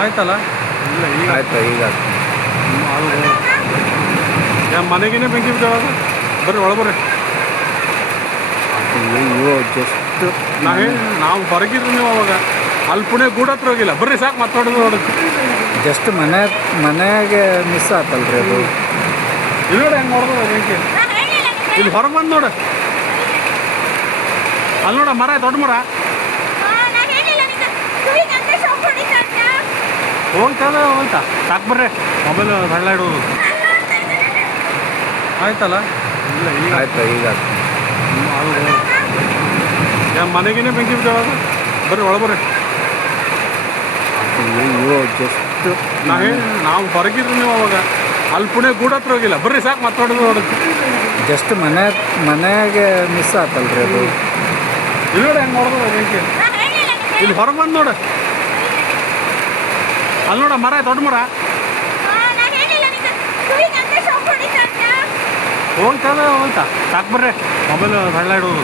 ಆಯ್ತಲ್ಲ. ಇಲ್ಲ ಈಗ ಆಯ್ತು ಈಗ ಅದು ಮನೆಗೇನೆ ಬೆಂಕಿ ಬಿದ್ದಾವಾಗ ಬರ್ರಿ ಒಳ ಬರ್ರಿ. ಅಯ್ಯೋ ಜಸ್ಟ್ ನಾವು ಹೊರಗಿದ್ರು ನೀವು ಅವಾಗ ಅಲ್ಲಿ ಪುಣೆ ಗೂಡ ಹತ್ರ ಹೋಗಿಲ್ಲ ಬರ್ರಿ ಸಾಕು ಮಾತಾಡೋದು ನೋಡೋದು. ಜಸ್ಟ್ ಮನೆಗೆ ಮಿಸ್ ಆತಲ್ರಿ ಅದು. ಇಲ್ಲಿ ನೋಡಿ ಹೆಂಗೆ ನೋಡ್ಬೋದು ಬೆಂಕಿ. ಇಲ್ಲಿ ಹೊರಗೆ ಬಂದು ನೋಡು, ಅಲ್ಲಿ ನೋಡ ಮರ ದೊಡ್ಡ ಮರ ಹೋಗ್ತದ ಹೋಗ್ತಾ ಸಾಕು ಬರ್ರಿ. ಮೊಬೈಲ್ ಹಳ್ಳ ಇಡೋದು ಆಯ್ತಲ್ಲ. ಇಲ್ಲ ಈಗ ಆಯ್ತು ಈಗ ಅದು ಮನೆಗೇನೆ ಬೆಂಕಿ ಬಿದ್ದಾವಾಗ ಬರ್ರಿ ಒಳ ಬರ್ರಿ. ಅಯ್ಯೋ ಜಸ್ಟ್ ನಾವು ಹೊರಗಿದ್ರು ನೀವು ಅವಾಗ ಅಲ್ಲಿ ಪುಣೆ ಗೂಡ ಹತ್ರ ಹೋಗಿಲ್ಲ ಬರ್ರಿ ಸಾಕು ಮಾತಾಡೋದು ನೋಡೋದು. ಜಸ್ಟ್ ಮನೆಗೆ ಮಿಸ್ ಆತಲ್ರಿ ಅದು. ಇಲ್ಲಿ ನೋಡಿ ಹೆಂಗೆ ನೋಡ್ಬೋದು ಬೆಂಕಿ. ಇಲ್ಲಿ ಹೊರಗೆ ಬಂದು ನೋಡು, ಅಲ್ಲಿ ನೋಡ ಮರ ದೊಡ್ಡ ಮರ ಹೋಗ್ತದ ಹೋಗ್ತಾ ಸಾಕು ಬರ್ರಿ. ಮೊಬೈಲ್ ಹಳ್ಳ ಇಡೋದು